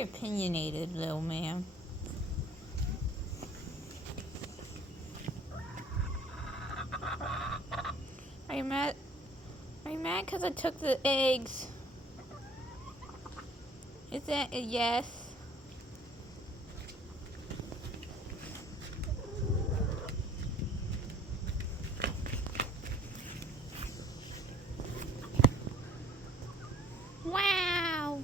very opinionated, little man. Are you mad? Are you mad because I took the eggs? Is that a yes? Wow!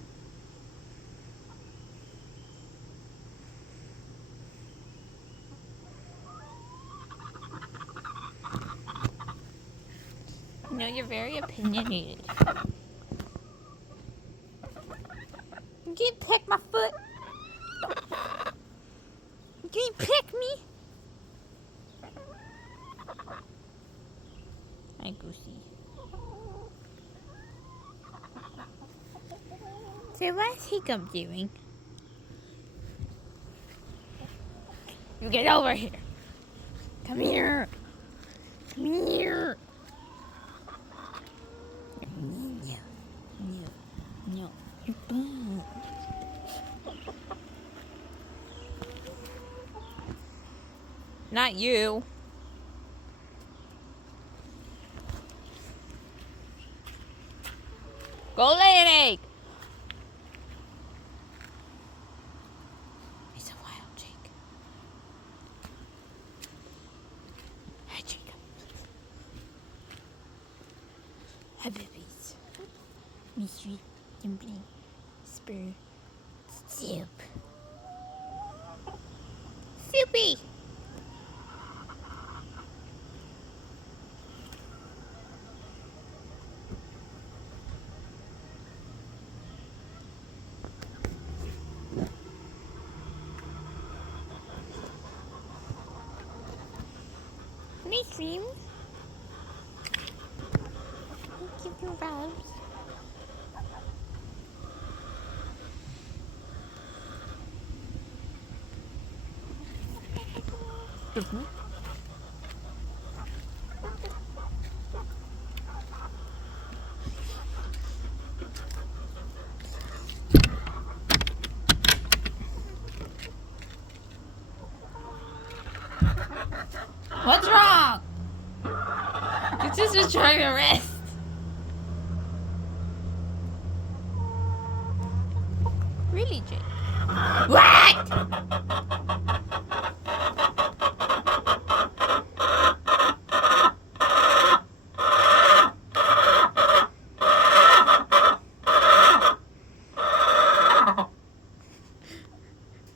You know, you're very opinionated. You didn't peck my foot. You didn't peck me. Hi, Goosey. So what's Hiccup doing? You get over here. Come here. Come here. No. No. No. Not you. Go lay an egg. He's a wild Jake. Hi, Jacob. Hi, babies. Mystery, dimpling, spur, soup. Soupy. Nice dreams. Give you rubs. What's wrong? Your sister's trying to rest. Really, Jake? What?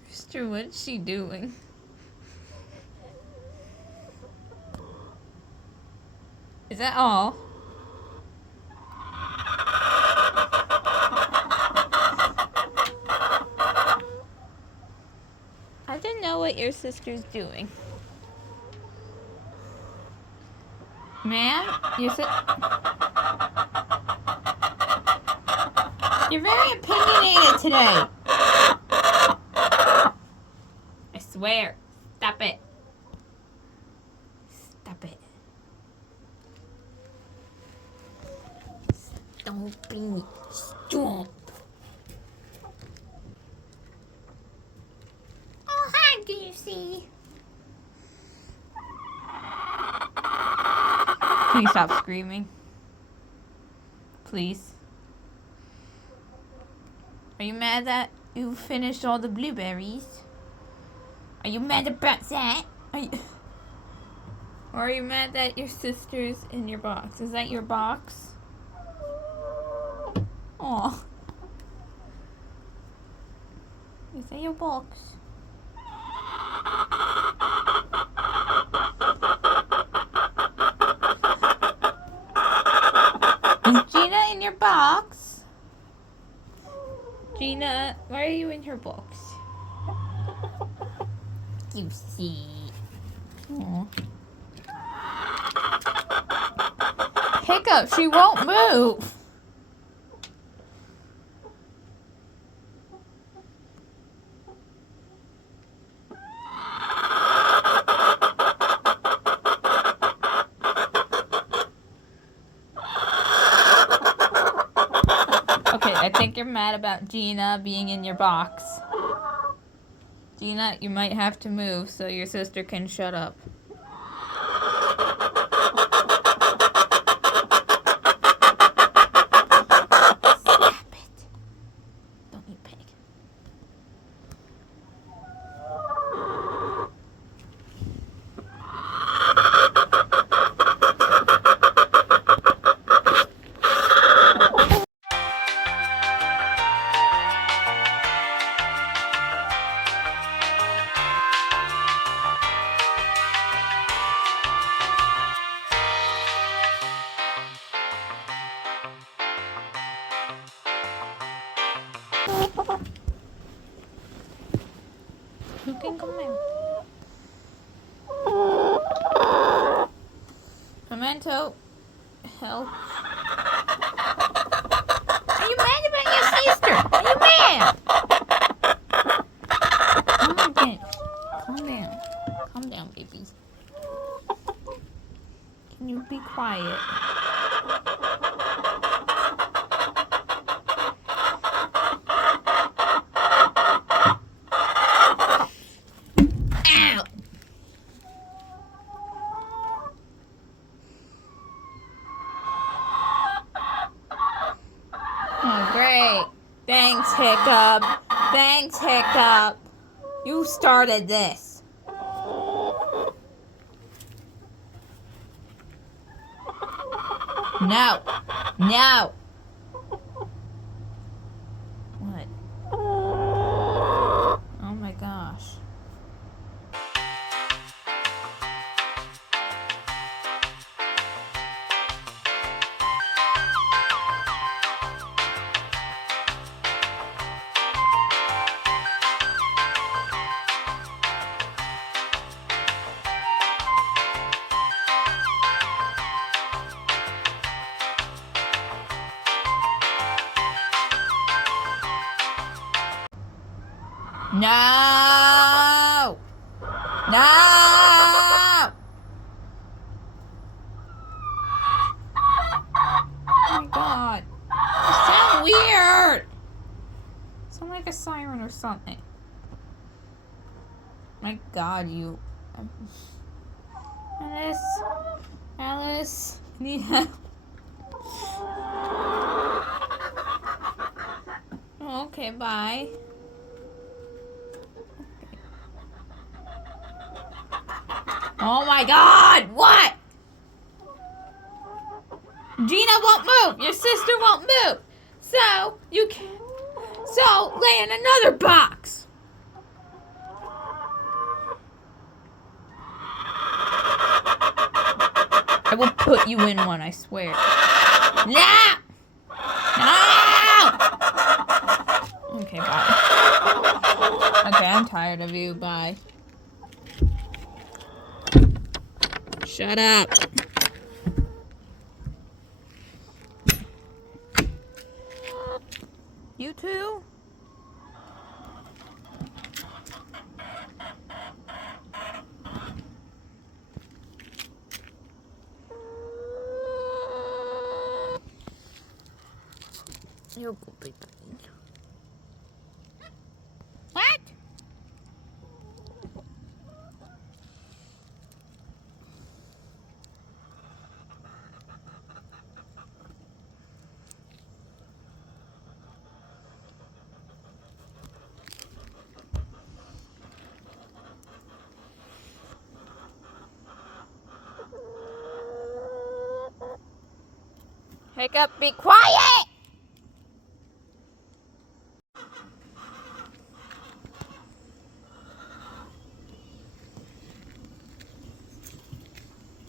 Mister, what's she doing? Is that all? I don't know what your sister's doing. Ma'am, you're very opinionated today. I swear. Stop it. Stop it. Don't be stop. Oh, hi, Goosey. Can you stop screaming? Please. Are you mad that you finished all the blueberries? Are you mad about that? Or are you mad that your sister's in your box? Is that your box? Aw. Is that your box? Is Gina in your box? Gina, why are you in her box? You see. Aww. Hiccup, she won't move. Okay, I think you're mad about Gina being in your box. Gina, you might have to move so your sister can shut up. Stop it. Don't you pig. You can come in. Memento, help. Are you mad about your sister? Are you mad? Oh my gosh. Calm down. Calm down, babies. Can you be quiet? Ow! Oh, great. Thanks, Hiccup. Thanks, Hiccup. You started this. No. No. What? Oh my gosh. No! No! Oh my god. You sound weird! You sound like a siren or something. My god, you... Alice? Alice? Need help? Okay, bye. Oh my god! What? Gina won't move! Your sister won't move! So, you can... So, lay in another box! I will put you in one, I swear. No! No! Okay, bye. Okay, I'm tired of you. Bye. Shut up. You too? You're good, baby. What? Hiccup, be quiet!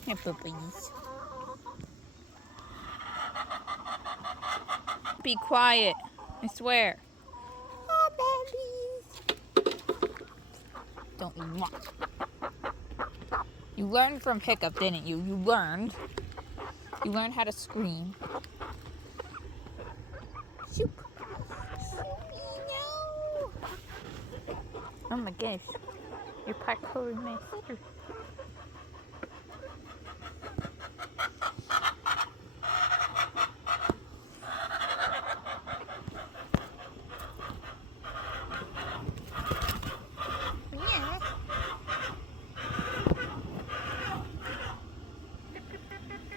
Here, puppies. Be quiet. I swear. Oh, babies. Don't you want? You learned from Hiccup, didn't you? You learned. You learned how to scream. Shoop. Shoopy, no. Oh my gosh. You're parkouring my sister.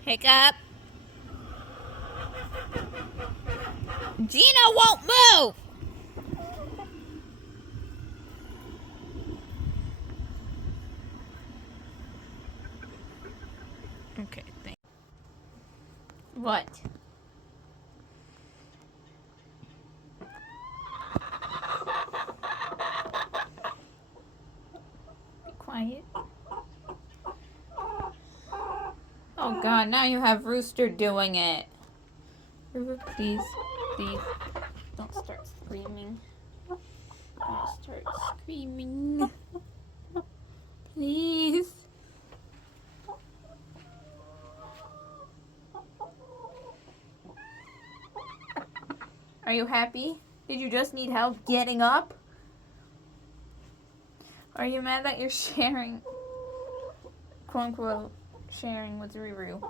Hiccup. Gina won't move. Okay, thanks. What? Be quiet. Oh God, now you have Rooster doing it. Please, please, don't start screaming. Don't start screaming. Please. Are you happy? Did you just need help getting up? Are you mad that you're sharing, quote unquote, sharing with Ruru?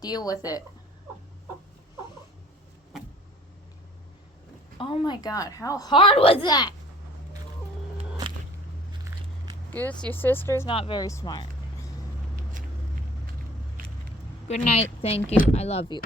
Deal with it. Oh my God, how hard was that? Goose, your sister's not very smart. Good night, thank you, I love you.